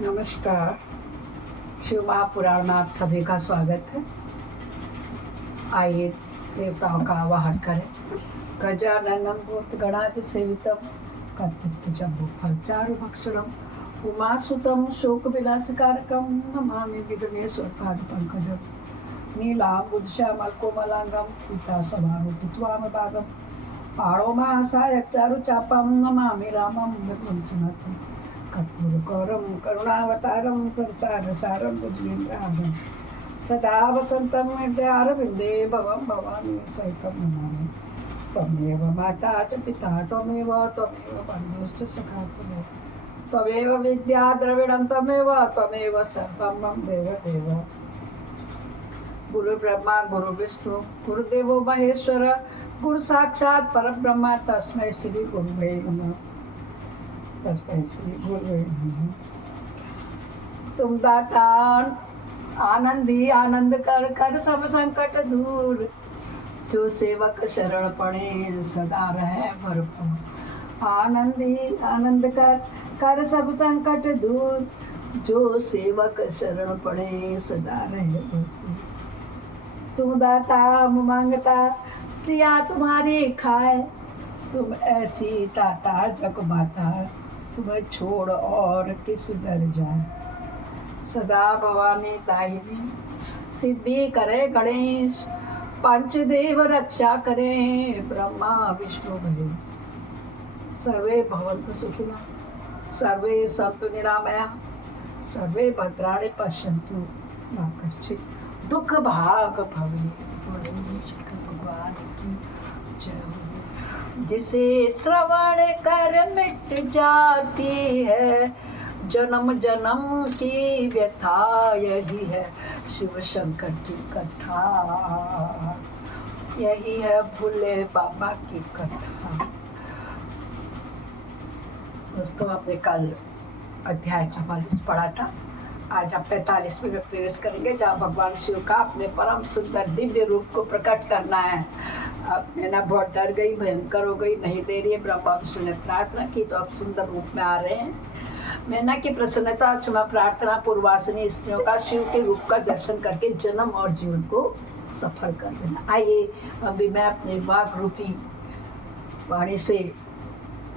नमस्कार। शिव महापुराण में आप सभी का स्वागत है। आइए देवताओं का आवाहन करें। गजाननं भूतगणाधिसेवितं कपित्थजम्बूफलचारुभक्षणं उमासुतं शोकविलासकारकं नमामि विघ्नेश्वरपादपङ्कजं नीलाम्बुदश्यामलकोमलाङ्गं पीतासमारोपित्वामभागं पाणोमासायचारुचापं नमामि रामं विपुंसनाथं कर्पूरगौरं करुणावतारं संसारसारं भुजगेन्द्रहारं सदा वसन्तं हृदयारविन्दे भवं भवानी सहितं नमामि। त्वमेव माता च पिता त्वमेव बन्धुश्च सखा त्वमेव विद्या द्रविणं त्वमेव सर्वं मम देवदेव। गुरु ब्रह्मा गुरु विष्णु गुरुदेवो महेश्वर गुरु साक्षात् परब्रह्म तस्मै श्री गुरुवे नमः। तस्मै श्री गुरुवे नमः। तुम दाता आनंदी आनंद कर सब संकट दूर, जो सेवक शरण पड़े सदा रहे भरपूर। आनंदी आनंद कर सब संकट दूर, जो सेवक शरण पड़े सदा रहे भरपूर। तुम दाता मांगता प्रिया तुम्हारी खाए, तुम ऐसी टाटा जग माता, तुम्हें छोड़ और किस दर जाए। सदा भवानी दाहिनी सिद्धि करे गणेश, पंचदेव रक्षा करे ब्रह्मा विष्णु महेश। सर्वे भवन्तु सुखिनः सर्वे सन्तु निरामयाः, सर्वे भद्राणि पश्यन्तु मा कश्चित् दुख भाग भवेत्। भगवान की जय हो। जिसे श्रवण कर मिट जाती है जन्म जन्म की व्यथा, यही है शिव शंकर की कथा, यही है भोले बाबा की कथा। दोस्तों, आपने कल अध्याय 44 पढ़ा था। आज आप 45 में प्रवेश करेंगे, जहाँ भगवान शिव का अपने परम सुंदर दिव्य रूप को प्रकट करना है। अब मैंने बहुत डर गई, भयंकर हो गई, नहीं दे रही है। ब्रह्मा विष्णु ने प्रार्थना की तो अब सुंदर रूप में आ रहे हैं। मैना की प्रसन्नता क्षमा प्रार्थना पूर्वासिनी स्त्रियों का शिव के रूप का दर्शन करके जन्म और जीवन को सफल कर देना। आइए अभी मैं अपने वाक रूपी वाणी से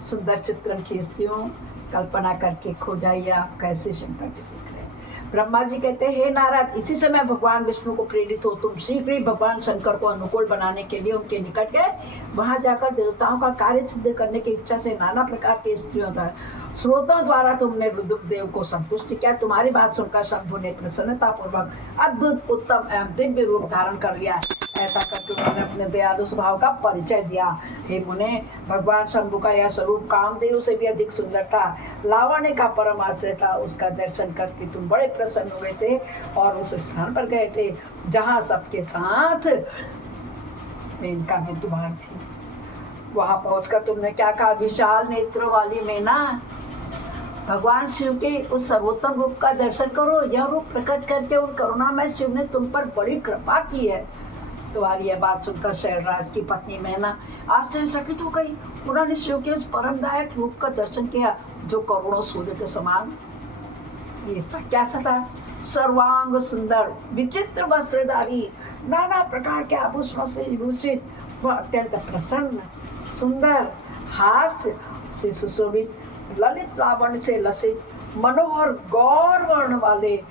सुंदर चित्रण खींचती हूँ। कल्पना करके खो जाइए आप कैसे शंकर जी दिख रहे हैं। ब्रह्मा जी कहते हैं, हे नारद, इसी समय भगवान विष्णु को प्रेरित हो तुम शीघ्र ही भगवान शंकर को अनुकूल बनाने के लिए उनके निकट गए। वहां जाकर देवताओं का कार्य सिद्ध करने की इच्छा से नाना प्रकार के स्त्रियों स्रोतों द्वारा तुमने रुद्रदेव को संतुष्ट किया। तुम्हारी बात सुनकर शंभु ने प्रसन्नता पूर्वक अद्भुत उत्तम एवं दिव्य रूप धारण कर लिया। ऐसा करके उन्होंने अपने दयालु स्वभाव का परिचय दिया। हे मुने, भगवान शंभु का यह स्वरूप कामदेव से भी अधिक सुंदर था, लावण्य का परम आश्रय था। उसका दर्शन करके तुम बड़े प्रसन्न हुए थे और उस स्थान पर गए थे जहाँ सबके साथ मेनका विद्यमान थी। वहां पहुंचकर तुमने क्या कहा, विशाल नेत्रों वाली मैना, भगवान शिव के उस सर्वोत्तम रूप का दर्शन करो। यह रूप प्रकट करके उन करुणामय शिव ने तुम पर बड़ी कृपा की है। तुम्हारी यह बात सुनकर शैलराज की पत्नी मैना आश्चर्यचकित हो गई। उन्होंने शिव के उस परमदायक रूप का दर्शन किया जो करोड़ों सूर्य के समान। ये क्या था? सर्वांग सुंदर, विचित्र वस्त्रधारी, नाना प्रकार के आभूषणों से विभूषित, वह अत्यंत प्रसन्न, सुंदर, हास्य से सुशोभित, ललित लावण्य से लसित, मनोहर गौर वर्ण वाले,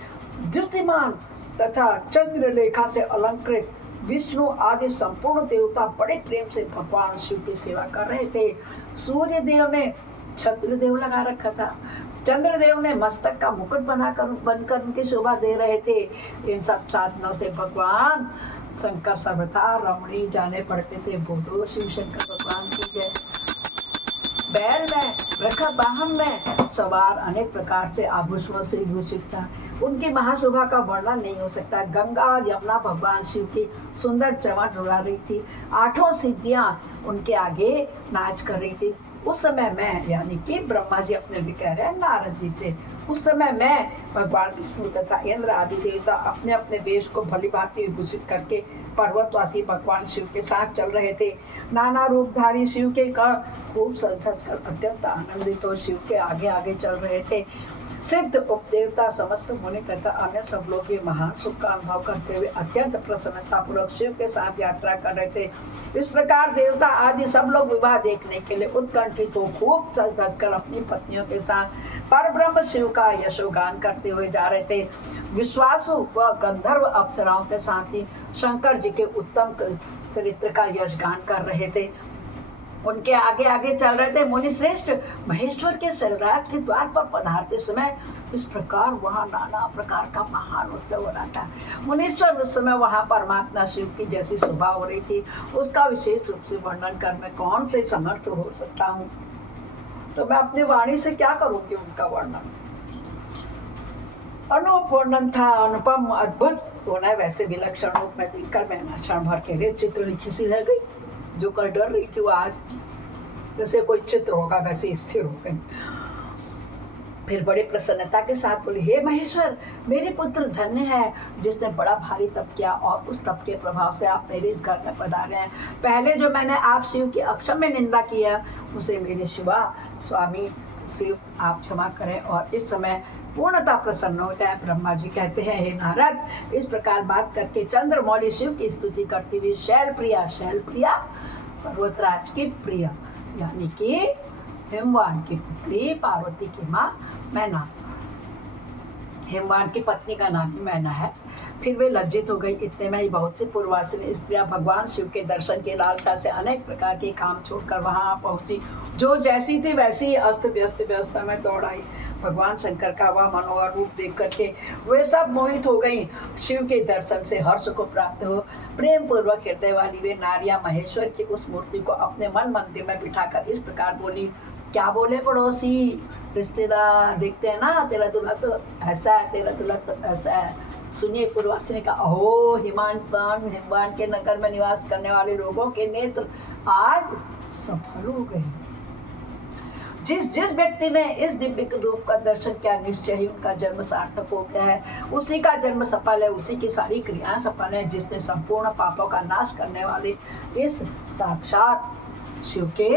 द्युतिमान तथा चंद्रलेखा से अलंकृत विष्णु आदि संपूर्ण देवता बड़े प्रेम से भगवान शिव की सेवा कर रहे थे। सूर्य देव ने छत्रदेव लगा रखा था, चंद्रदेव ने मस्तक का मुकुट बनकर उनकी शोभा दे रहे थे। इन सब साधनों से भगवान शंकर सर्वथा रमणीय जाने पड़ते थे। बोलो शिव शंकर भगवान की जय। बैल में, वृषभ वाहन में सवार अनेक प्रकार से आभूषणों से विभूषित था। उनकी महाशोभा का वर्णन नहीं हो सकता। गंगा और यमुना भगवान शिव की सुंदर चमक उड़ा रही थी। आठों सिद्धियां उनके आगे नाच कर रही थी। उस समय मैं, यानी कि ब्रह्मा जी अपने भी कह रहे हैं नारद जी से, उस समय मैं, भगवान विष्णु तथा इंद्र आदि देवता अपने अपने वेश को भली भांति विभूषित करके पर्वतवासी भगवान शिव के साथ चल रहे थे। नाना रूपधारी शिव के कर खूब सज धज कर अत्यंत आनंदित हो शिव के आगे आगे चल रहे थे। सिद्ध उपदेवता समस्त मुनि तथा अन्य सब लोग ये महान सुख का अनुभव करते हुए अत्यंत प्रसन्नता पूर्वक शिव के साथ यात्रा कर रहे थे। इस प्रकार देवता आदि सब लोग विवाह देखने के लिए उत्कंठित हो खूब सज धज कर अपनी पत्नियों के साथ परब्रह्म शिव का यशोगान करते हुए जा रहे थे। विश्वासु व गंधर्व अप्सराओं के साथ ही शंकर जी के उत्तम चरित्र का यशगान कर रहे थे। उनके आगे आगे चल रहे थे। मुनि श्रेष्ठ महेश्वर के शैलराज के द्वार पर पधारते समय इस प्रकार वहाँ नाना प्रकार का महान उत्सव हो रहा था। मुनीश्वर उस समय वहाँ परमात्मा शिव की जैसी शोभा हो रही थी, उसका विशेष रूप से वर्णन कर मैं कौन से समर्थ हो सकता हूँ। तो मैं अपनी वाणी से क्या करूँगी उनका वर्णन। अनूप वर्णन था, अनुपम अद्भुत होना है। वैसे विलक्षण रूप में देखकर मैं क्षण भर के लिए चित्र लिखी सी रह गई। जो कल डर रही थी वो आज जैसे कोई चित्र होगा वैसे स्थिर हो गई। फिर बड़े प्रसन्नता के साथ बोली, हे महेश्वर, मेरे पुत्र धन्य है जिसने बड़ा भारी तप किया और उस तप के प्रभाव से आप मेरे इस घर में पधारे हैं। पहले जो मैंने आप शिव की अक्षम्य निंदा की है उसे मेरे शिवा स्वामी शिव आप क्षमा करें और इस समय पूर्णतः प्रसन्न हो जाए। ब्रह्मा जी कहते हैं, हे नारद, इस प्रकार बात करके चंद्रमौली शिव की स्तुति करती हुई शैल प्रिया पर्वतराज की प्रिया यानी कि हिमवान की पुत्री पार्वती की माँ मैना, हिमवान की पत्नी का नाम ही मैना है। फिर वे लज्जित हो गई। इतने में ही बहुत सी पूर्वासिनी स्त्रियां भगवान शिव के दर्शन के लालसा से अनेक प्रकार के काम छोड़कर वहां पहुंची। जो जैसी थी वैसी ही अस्त व्यस्त व्यवस्था में दौड़ आई। भगवान शंकर का वह मनोहर रूप देख करके वे सब मोहित हो गई। शिव के दर्शन से हर्ष को प्राप्त हो प्रेम पूर्वक हृदय वाली वे नारियां महेश्वर की उस मूर्ति को अपने मन मंदिर में बिठाकर इस प्रकार बोली। क्या बोले पड़ोसी रिश्तेदार, देखते हैं ना, तेरा दूल्हा तो ऐसा है, तेरा दूल्हा तो ऐसा है। सुनिए पूर्वासिनी का, अहो हिमवान के नगर में निवास करने वाले लोगों के नेत्र आज सफल हो गए। जिस व्यक्ति ने इस दिव्य रूप का दर्शन किया निश्चय ही उनका जन्म सार्थक हो गया है। उसी का जन्म सफल है, उसी की सारी क्रियाएं सफल है। जिसने संपूर्ण पापों का नाश करने वाले इस साक्षात शिव के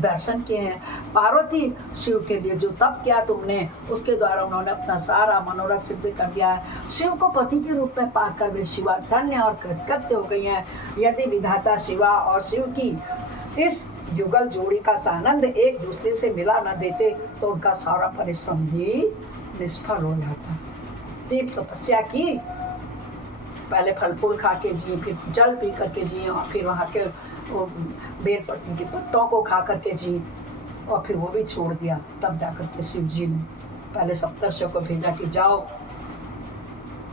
दर्शन किए हैं। पार्वती, शिव के लिए जो तप किया तुमने उसके द्वारा उन्होंने अपना सारा मनोरथ सिद्ध कर दिया है। शिव को पति के रूप में पाकर वे शिवा धन्य और कृतकृत्य हो गई हैं। यदि विधाता शिवा और शिव की इस युगल जोड़ी का सानंद एक दूसरे से मिला न देते तो उनका सारा परिश्रम ही निष्फल हो जाता। तीव्र तपस्या की, पहले फल फूल खा के जिए, फिर जल पी करके जिए और फिर वहाँ के वो बेल पत्नी के पत्तों को खा करके जी और फिर वो भी छोड़ दिया। तब जाकर के शिव जी ने पहले सप्तर्षियों को भेजा कि जाओ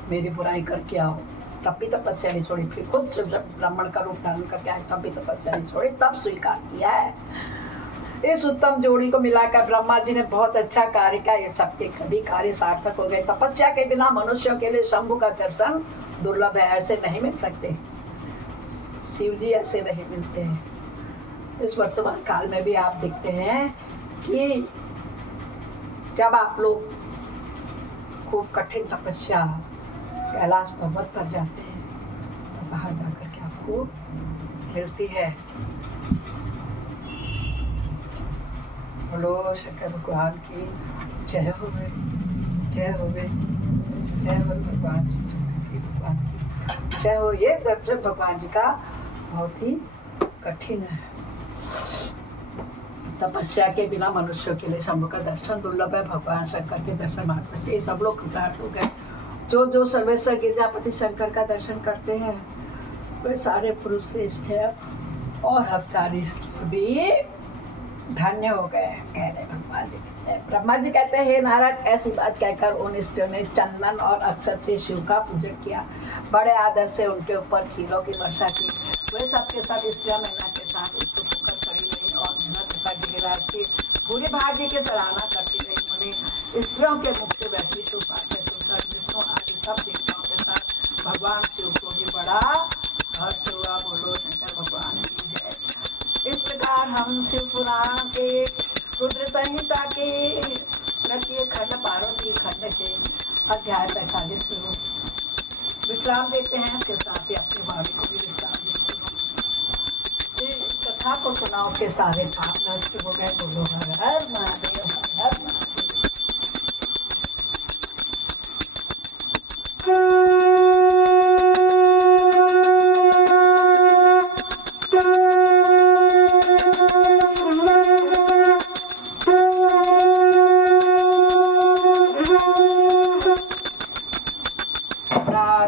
मेरी बुराई करके आओ। तब भी तपस्या नहीं छोड़ी। फिर खुद से ब्राह्मण का रूप धारण करके आए, तब भी तपस्या नहीं छोड़ी, तब स्वीकार किया है। इस उत्तम जोड़ी को मिलाकर ब्रह्मा जी ने बहुत अच्छा कार्य किया। ये सबके सभी कार्य सार्थक हो गए। तपस्या के बिना मनुष्यों के लिए शंभु का दर्शन दुर्लभ है, ऐसे नहीं मिल सकते। शिव जी ऐसे नहीं मिलते हैं। इस वर्तमान काल में भी आप देखते हैं कि जब आप लोग खूब कठिन तपस्या कैलाश पर्वत पर जाते हैं तो बाहर जाकर के आपको मिलती है। बोलो शंकर भगवान की जय हो, जय हो, जय हो भगवान जी, भगवान की जय हो। ये दर्शन भगवान जी का बहुत ही कठिन है। तपस्या के बिना मनुष्यों के लिए शंभु का दर्शन दुर्लभ है। भगवान शंकर के दर्शन मात्र से सब लोग कृतार्थ हो गए। जो सर्वेश्वर गिरजापति शंकर का दर्शन करते हैं वे सारे पुरुष श्रेष्ठ है और हम सारे भी धन्य हो गए, कह रहे भगवान जी। ब्रह्मा जी कहते हैं, हे नारद, ऐसी बात कहकर उन स्त्रियों ने चंदन और अक्षत से शिव का पूजन किया। बड़े आदर से उनके ऊपर खीलों की वर्षा की। वे सबके सब स्त्रियां मैना के साथ उत्सुक होकर खड़ी रही और मेहनत तथा गिरिराज के पूरे भाग्य के सराहना करती रही। उन्हें स्त्रियों के मुख से वैसी शुभ बातें सुनकर विष्णु आदि सब देवताओं के साथ भगवान शिव को भी बड़ा हर्ष हुआ। बोलो शंकर भगवान की जय। इस प्रकार हम शिव पुराण के रुद्र संहिता के तृतीय खंड पार्वती खंड के अध्याय 45 में विश्राम देते हैं। इसके साथ ही अपनी वाणी को भी विश्राम देते हैं। इस कथा को सुनाओ के सारे पाप नष्ट हो गए। बोलो हर हर महादेव, हर हर महादेव।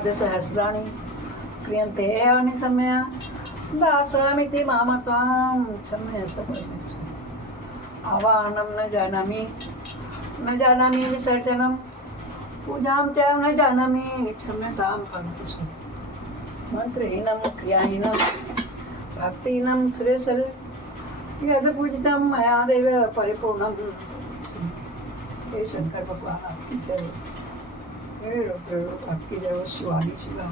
पादसहस्राणि क्रियन्ते अनिशम्य दास्वामीति माम त्वां क्षम्यस्व परमेश्वर। आवाहनं न जानामि विसर्जनं पूजां च न जानामि क्षम्यतां परमेश्वर। मंत्रहीनं क्रियाहीनं भक्तिहीनं सुरेश्वर यद् पूजितं मया देव परिपूर्णं। हे शंकर भगवान आपकी जय, हे रुद्र आपकी जय, शिवानी शिवा।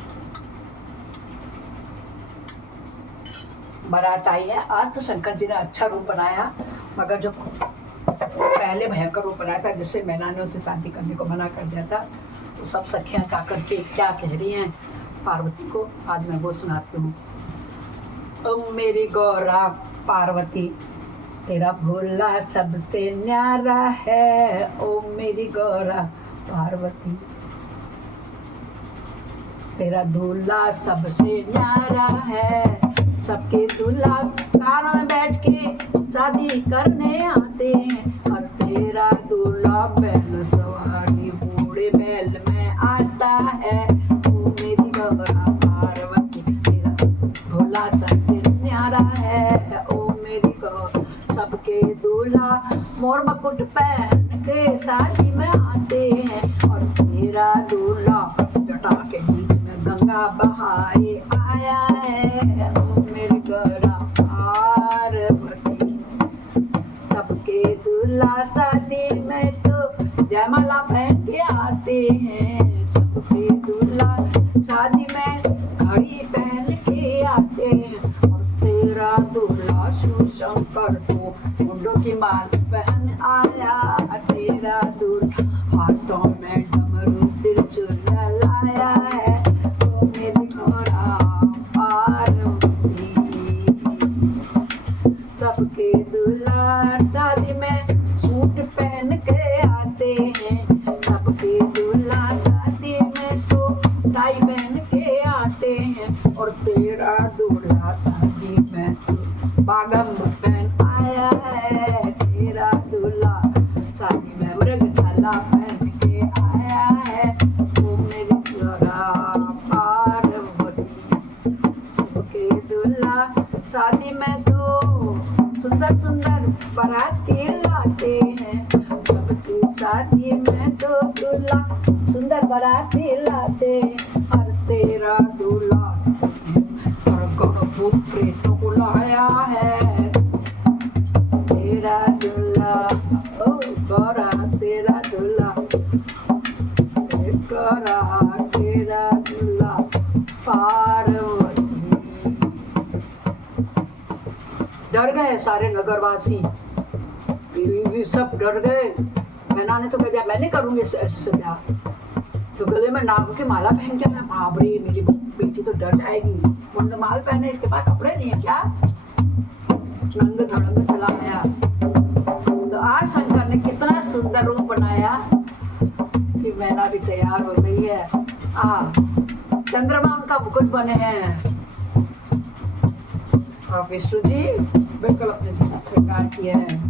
बारात आई है। आज तो शंकर जी ने अच्छा रूप बनाया, मगर जो पहले भयंकर रूप बनाया था जिससे मैना ने उसे शादी करने को मना कर दिया था, तो सब सखियां जाकर के क्या कह रही हैं पार्वती को, आज मैं वो सुनाती हूँ। ओ मेरी गौरा पार्वती तेरा भोला सबसे न्यारा है। ओ मेरी गौरा पार्वती तेरा दूल्हा सबसे न्यारा है। सबके दूल्हा कारों में बैठ के शादी करने आते हैं, और तेरा दूल्हा बैल सवारी बूढ़े बैल में आता है। ओ मेरी गौरा पार्वती तेरा भोला सबसे न्यारा है। ओ मेरी गौरा सबके दूल्हा मोर मुकुट पहन के शादी में आते हैं, और तेरा दूल्हा जटा के बीच में गंगा बहाए आया है। ओ मेरी गौरा पार्वती सबके दूल्हा शादी में तो जयमाला पहन के आते हैं। सबके दूल्हा शादी में घड़ी पहन के आते हैं, और तेरा दूल्हा शिवशंकर तो मुंडों की माल पहन आया। तेरा दूल्हा हाथों में डमरू त्रिशूल लाया है। ओ मेरी गौरा पार्वती सबके दूल्हा शादी में सूट पहन के आते हैं। सबके दूल्हा शादी में तो टाई पहन के आते हैं, और तेरा दूल्हा शादी में तो बागम पहन आया है। तेरा दूल्हा शादी में मृगशाला पहन के आया है। ओ मेरी गौरा पार्वती सबके दूल्हा शादी में तो सुंदर सुंदर बाराती लाते हैं। सबकी शादी में तो दूल्हा सुंदर बाराती लाते हैं, और तेरा दूल्हा भूत प्रेतों को लाया है। तेरा दूल्हा ओ गौरा तेरा दूल्हा गौरा तेरा दूल्हा पार्वती। डर गए सारे नगरवासी, सब डर गए। मैना ने तो कह दिया मैं नहीं करूंगी ऐसे ब्याह, तो गले में नाग की माला पहन के मैं बाप रे मेरी बेटी तो डर जाएगी। मुंडमाल पहने, इसके पास कपड़े नहीं है क्या, नंग धड़ंग चला गया। तो आज शंकर ने कितना सुंदर रूप बनाया कि मैना भी तैयार हो गई है। चंद्रमा उनका मुकुट बने हैं, और विष्णु जी बिल्कुल अपने साथ श्रृंगार किया है।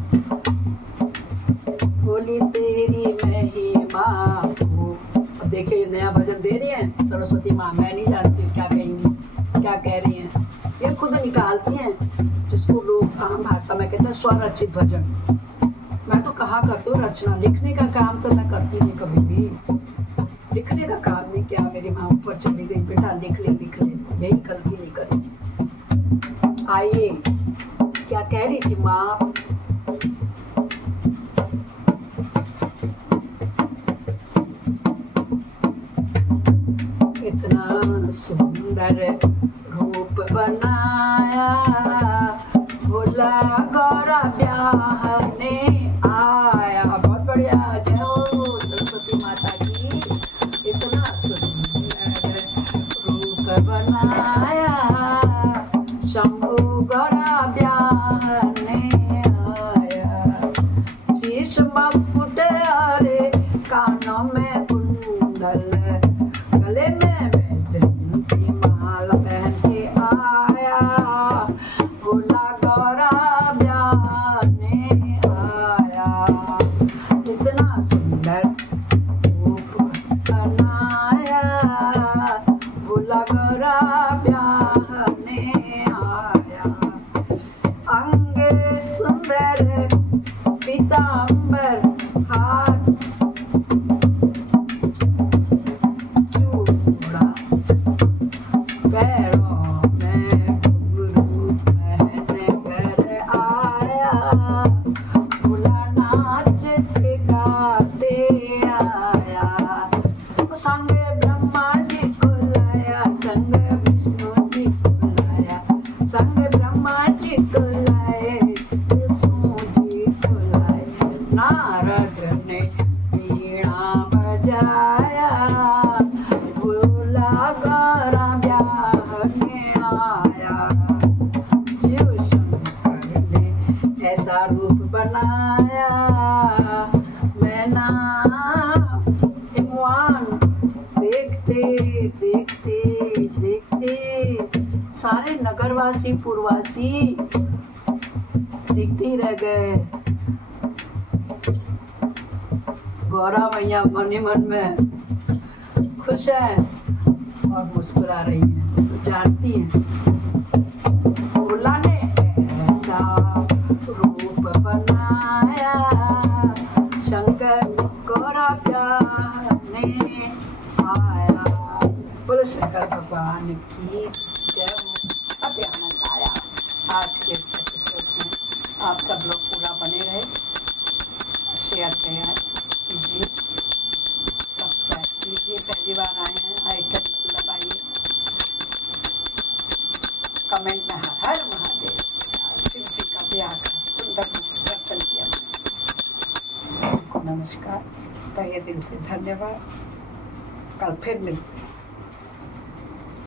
बोली तेरी महिमा हो। अब देखिए नया भजन दे रही है सरस्वती माँ, मैं नहीं जानती क्या कहेंगी, क्या कह रही हैं, ये खुद निकालती हैं, जिसको लोग आम भाषा में कहते हैं स्वरचित भजन। मैं तो कहा करती हूँ रचना, लिखने का काम तो मैं करती नहीं कभी भी, लिखने का काम नहीं किया। मेरी माँ ऊपर चली गई, बेटा लिख ले, यही गलती नहीं करी। आइए क्या कह रही थी माँ। इतना सुंदर रूप बनाया भोला गौरा ब्याहने आया। बहुत बढ़िया, जय हो सरस्वती माता की। इतना सुंदर रूप बनाया शंभु गौरा ब्याहने आया। शीश मुकुट अरे कानों में कुंडल, गले में बैजंती माल पहन के आया। भोला गौरा ब्याहने आया। इतना सुंदर रूप बनाया संग ब्रह्मा जी को लाया, संग विष्णु जी को लाया, संग ब्रह्मा जी को लाए, विष्णु जी को लाए। नारद ने वीणा बजाया, बोला गौरा ब्याहने आया। शिव शंकर ने ऐसा रूप बनाया, मैना इमवान देखते देखते देखते सारे नगरवासी पुरवासी देखते ही रह गए। गौरा मैया मन ही मन में खुश है और मुस्कुरा रही है, तो जानती हैं भोला ने ऐसा रूप बनाया, शंकर गौरा प्याने आया। बोलो शंकर भगवान की जय हो। अब आनंद आया आज के एपिसोड में। आप सब लोग पूरा बने रहे, शेयर कीजिए, सब्सक्राइब कीजिए। पहली बार आए हैं आइकन को दबाइए, कमेंट में हर हर महादेव। शिव जी का ब्याह का सुंदर दर्शन किया। सबको नमस्कार, तहे दिल से धन्यवाद। कल फिर मिलते हैं।